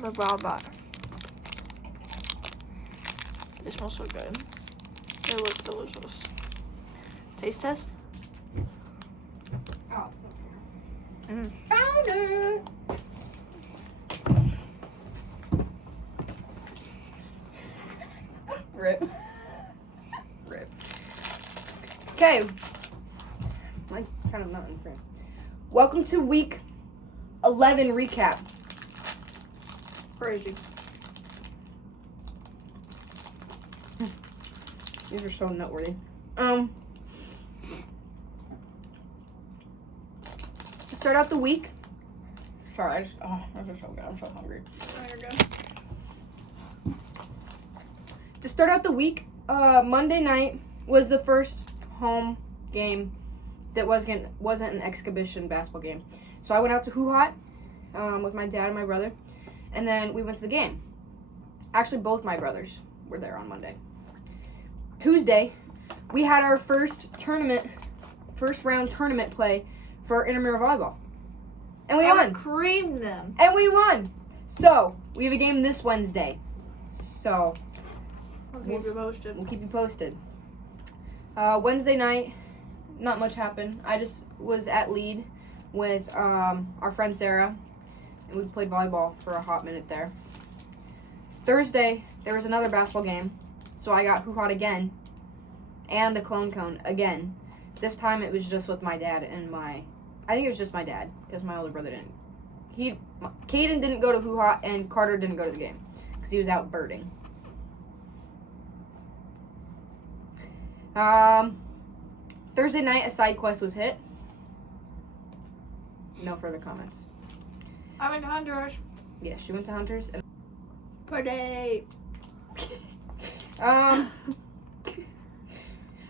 the Baba. They smell so good. They look delicious. Taste test? Oh, it's okay. Found it! Rip. Rip. Okay. My kind of not in frame. Welcome to week 11 recap. Crazy. These are so noteworthy. To start out the week. Sorry, this is so good. I'm so hungry. Oh, you're good. To start out the week, Monday night was the first home game that wasn't an exhibition basketball game. So I went out to Hoo-Hot with my dad and my brother, and then we went to the game. Actually, both my brothers were there on Monday. Tuesday, we had our first round tournament play for intramural volleyball. And we won. Creamed them. And we won. So, we have a game this Wednesday. So, I'll keep you posted. we'll keep you posted. Wednesday night, not much happened. I just was at Lead with our friend Sarah, and we played volleyball for a hot minute there. Thursday, there was another basketball game, so I got Hoo-Hot again, and a Clone Cone again. This time it was just with my dad and I think it was just my dad, because my older brother didn't. Caden didn't go to Hoo-Hot, and Carter didn't go to the game, because he was out birding. Thursday night, a side quest was hit. No further comments. I went to Hunter's. Yeah, she went to Hunter's. And, Party.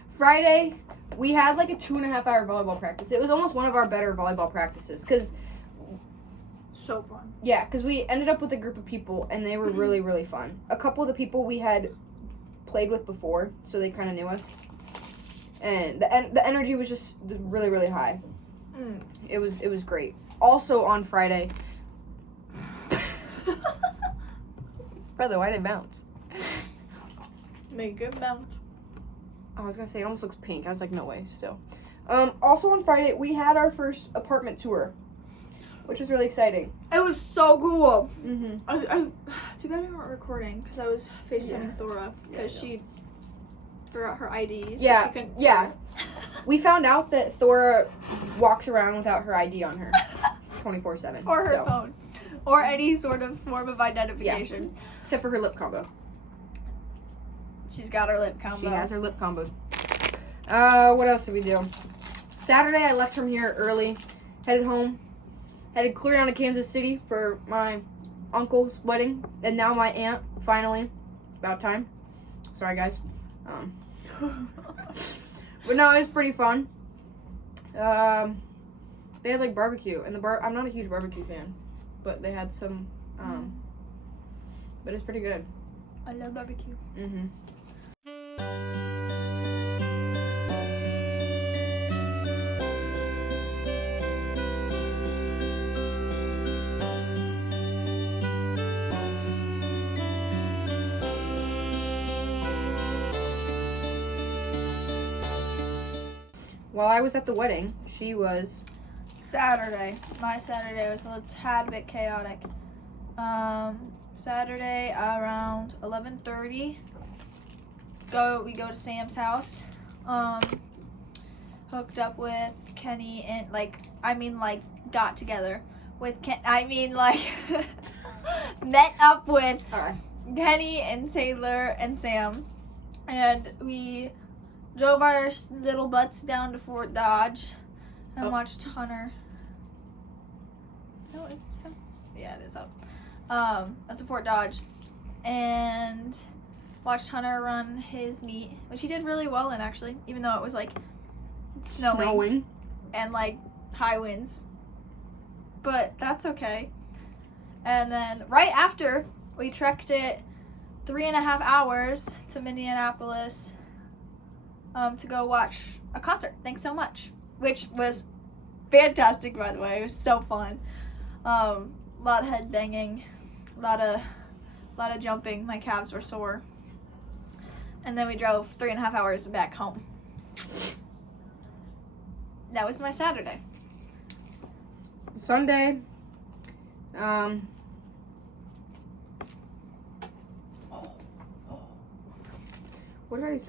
Friday, we had like a 2.5 hour volleyball practice. It was almost one of our better volleyball practices. Because we ended up with a group of people, and they were really, really fun. A couple of the people we had played with before, so they kind of knew us. And the energy was just really, really high. It was great. Also on Friday, brother, why did it bounce? Make it bounce. I was gonna say it almost looks pink. I was like, no way. Still. Also on Friday, we had our first apartment tour, which was really exciting. It was so cool. Mm-hmm. I too bad we weren't recording because I was FaceTiming Yeah. Thora because Yeah, she forgot her ID. So Yeah, she couldn't yeah. We found out that Thora walks around without her ID on her 24/7. or her so. phone, or any sort of form of identification. Except for her lip combo. She's got her lip combo. She has her lip combo. What else did we do? Saturday, I left from here early, headed home, headed clear down to Kansas City for my uncle's wedding, and now my aunt, finally. About time. Sorry, guys. But no, it was pretty fun. They had like barbecue, and I'm not a huge barbecue fan, but they had some, but it's pretty good. I love barbecue. Mm-hmm. While I was at the wedding, she was... Saturday. My Saturday was a tad bit chaotic. Saturday around 11:30. We go to Sam's house. Hooked up with Kenny and got together with met up with Kenny and Taylor and Sam, and we drove our little butts down to Fort Dodge and watched Hunter. No, it's up. Yeah, it is up. Up to Fort Dodge, and watched Hunter run his meet, which he did really well in, actually, even though it was like snowing. And like high winds. But that's okay. And then right after, we trekked it 3.5 hours to Minneapolis to go watch a concert. Thanks so much. Which was fantastic, by the way. It was so fun. A lot of headbanging, a A lot of jumping. My calves were sore. And then we drove 3.5 hours back home. That was my Saturday. Sunday,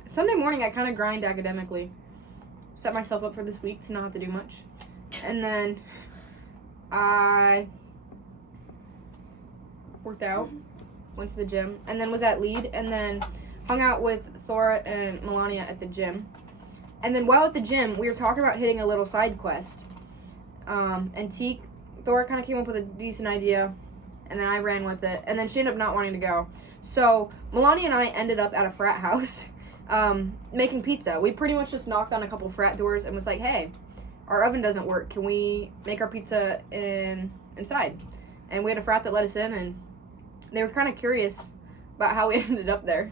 Sunday morning I kind of grind academically. Set myself up for this week to not have to do much. And then I worked out, went to the gym, and then was at Lead, and then hung out with Thora and Melania at the gym. And then while at the gym, we were talking about hitting a little side quest. And Thora kind of came up with a decent idea, and then I ran with it, and then she ended up not wanting to go. So Melania and I ended up at a frat house making pizza. We pretty much just knocked on a couple frat doors and was like, hey, our oven doesn't work. Can we make our pizza inside? And we had a frat that let us in, and they were kind of curious about how we ended up there.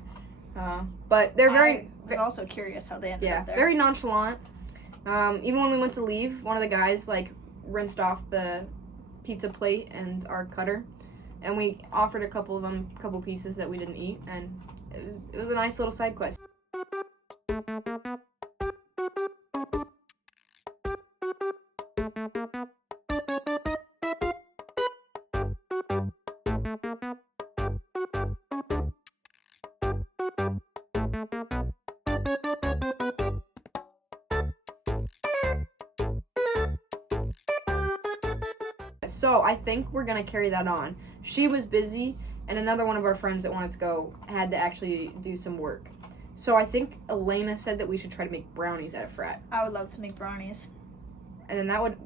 But they're very... I was also curious how they ended up there. Very nonchalant. Even when we went to leave, one of the guys, like, rinsed off the pizza plate and our cutter. And we offered a couple pieces that we didn't eat. And it was a nice little side quest. So I think we're gonna carry that on. She was busy, and another one of our friends that wanted to go had to actually do some work. So I think Elena said that we should try to make brownies at a frat. I would love to make brownies. And then that would...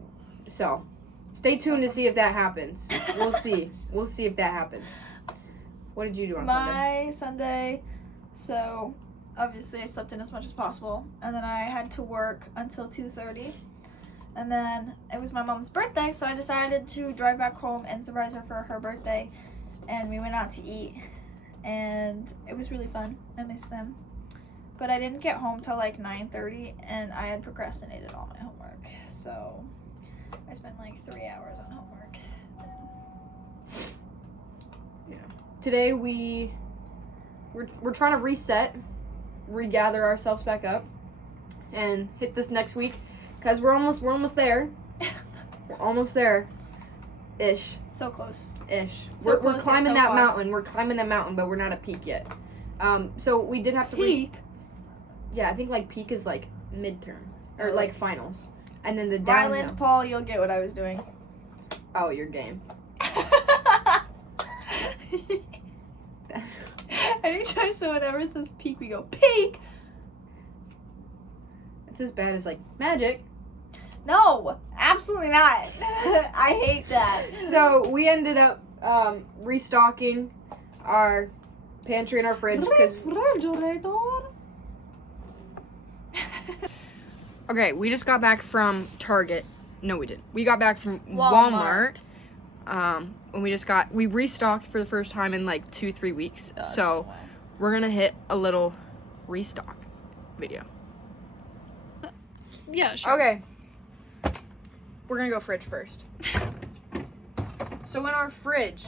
So, stay tuned to see if that happens. We'll see. We'll see if that happens. What did you do on Sunday? My Sunday, so obviously I slept in as much as possible. And then I had to work until 2:30. And then it was my mom's birthday, so I decided to drive back home and surprise her for her birthday. And we went out to eat. And it was really fun. I missed them. But I didn't get home till like 9:30, and I had procrastinated all my homework. So I spent like 3 hours on homework. Yeah. Today we're trying to regather ourselves back up, and hit this next week, because we're almost there. We're almost there, ish. So close. Ish. So We're climbing that far. mountain. We're climbing that mountain, but we're not at peak yet. So we did have to Peak? Yeah, I think like peak is like midterm or like finals, and then the Ryland, downhill. Paul, you'll get what I was doing. Oh, your game. Anytime someone ever says peak, we go peak. It's as bad as like magic. No, absolutely not. I hate that. So we ended up restocking our pantry and our fridge because. Okay, we just got back from Target. No, we didn't. We got back from Walmart. We restocked for the first time in like 2-3 weeks. So we're gonna hit a little restock video. Yeah, sure. Okay. We're gonna go fridge first. So in our fridge,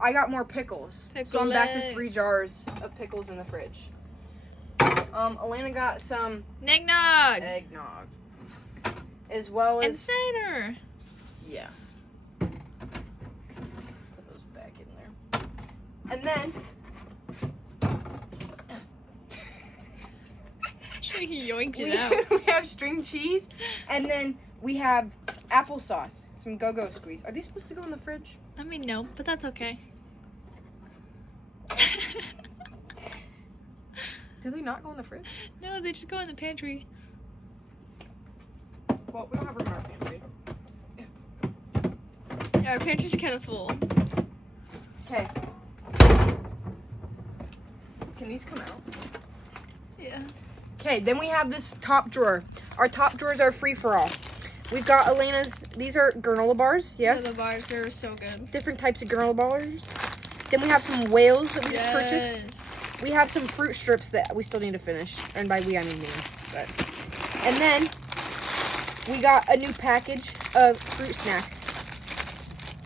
I got more pickles. So I'm back to 3 jars of pickles in the fridge. Elena got some Eggnog. eggnog. As well as... And cider. Yeah. Put those back in there. And then... He yoinked it out. we have string cheese. And then we have applesauce. Some go-go squeeze. Are these supposed to go in the fridge? I mean, no, but that's okay. Do they not go in the fridge? No, they just go in the pantry. Well, we don't have room in our pantry. Yeah, our pantry's kind of full. Okay. Can these come out? Yeah. Okay, then we have this top drawer. Our top drawers are free-for-all. We've got Elena's, these are granola bars, yeah? The bars, they're so good. Different types of granola bars. Then we have some whales that we just purchased. We have some fruit strips that we still need to finish. And by we, I mean me. But. And then we got a new package of fruit snacks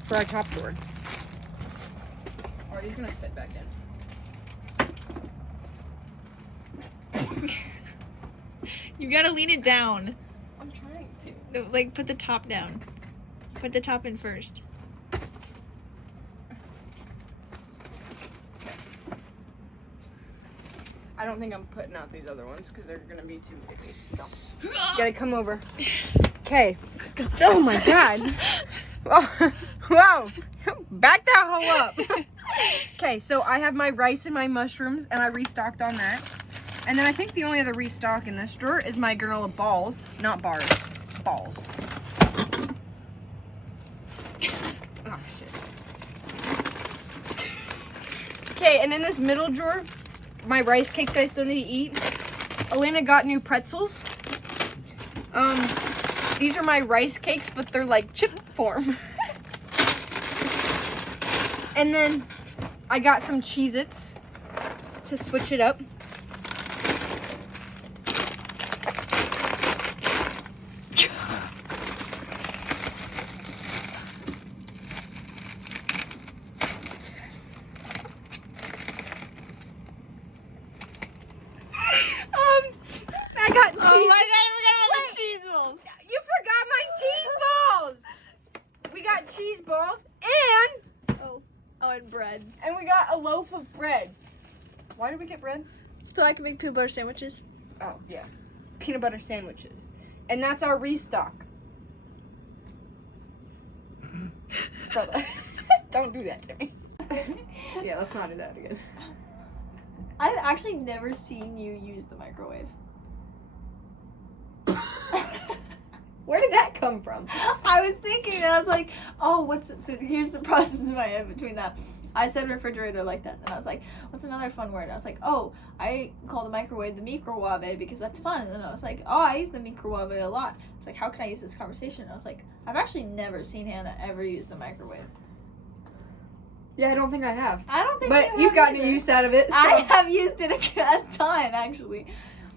for our top drawer. He's gonna fit back in. You gotta lean it down. I'm trying to. No, like, put the top down. Put the top in first. I don't think I'm putting out these other ones because they're gonna be too iffy. So, you gotta come over. Okay. Oh my god. Oh, wow. Back that hoe up. Okay, so I have my rice and my mushrooms, and I restocked on that. And then I think the only other restock in this drawer is my granola balls, not bars, balls. Oh shit. Okay, and in this middle drawer, my rice cakes that I still need to eat. Elena got new pretzels. These are my rice cakes, but they're like chip form. And then I got some Cheez-Its to switch it up. I got cheese. Oh my god, I forgot about the cheese balls. You forgot my cheese balls. We got cheese balls Oh, and bread. and we got a loaf of bread. Why did we get bread? So I can make peanut butter sandwiches. Oh, yeah. Peanut butter sandwiches. And that's our restock. Brother, don't do that to me. Yeah, let's not do that again. I've actually never seen you use the microwave. Where did that come from? I was thinking, I was like, oh, what's it? So here's the process in my head between that. I said refrigerator like that, and I was like, what's another fun word? I was like, oh, I call the microwave the microwave because that's fun. And I was like, oh, I use the microwave a lot. It's like, how can I use this conversation? I was like, I've actually never seen Hannah ever use the microwave. Yeah, I don't think I have. I don't think But you you've have gotten either. use out of it. So. I have used it a ton, actually.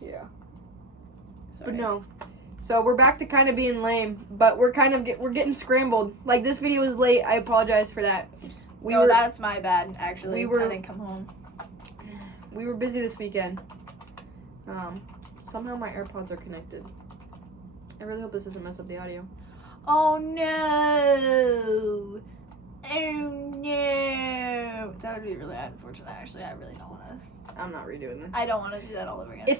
Yeah. Sorry. But no. So we're back to kind of being lame, but we're kind of we're getting scrambled. Like this video is late. I apologize for that. No, that's my bad, actually. we were- I didn't come home. We were busy this weekend. Somehow my AirPods are connected. I really hope this doesn't mess up the audio. Oh no! Oh no! That would be really unfortunate. Actually, I really don't want to. I'm not redoing this. I don't want to do that all over again.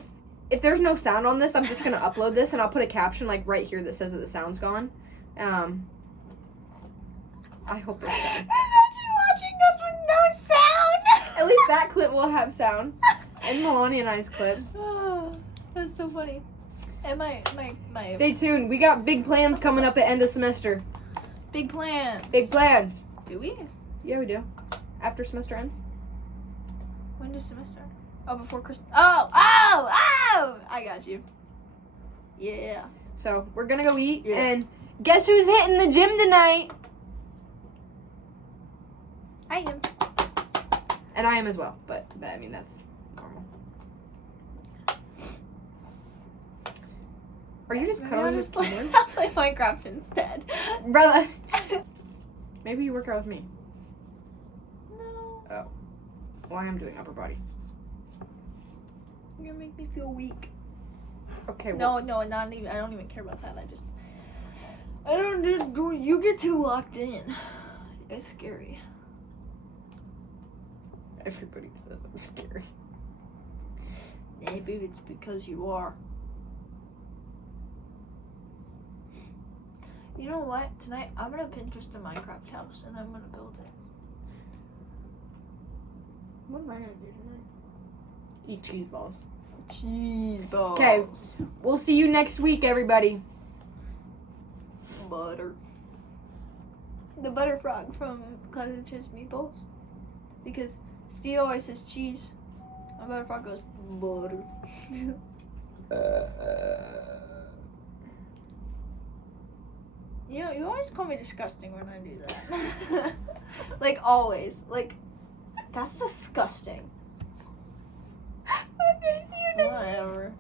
If there's no sound on this, I'm just gonna upload this and I'll put a caption like right here that says that the sound's gone. I hope there's sound. Imagine watching us with no sound. At least that clip will have sound. And Melania and I's clip. Oh, that's so funny. And my Stay tuned. We got big plans coming up at end of semester. big plans. Big plans. Do we? Yeah, we do. After semester ends. When does semester? Oh, before Christmas. Oh! I got you. Yeah. So we're gonna go eat, Yeah. and guess who's hitting the gym tonight? I am. And I am as well, but I mean that's normal. Are you just Maybe cuddling I'll his just play, keyboard? I'll play Minecraft instead. Brother. Maybe you work out with me. No. Well, I am doing upper body. You're gonna make me feel weak. Okay, well, No, not even. I don't even care about that. I don't. You get too locked in. It's scary. everybody says I'm scary. Maybe it's because you are. You know what? Tonight I'm gonna Pinterest a Minecraft house and I'm gonna build it. What am I gonna do tonight? Eat cheese balls. Cheese balls. Okay. We'll see you next week, everybody. Butter. The butter frog from Cottage and Cheese Meatballs. Because Steve always says cheese. My butter frog goes butter. You know, you always call me disgusting when I do that. Like always. Like that's disgusting. Okay, see you next Whatever.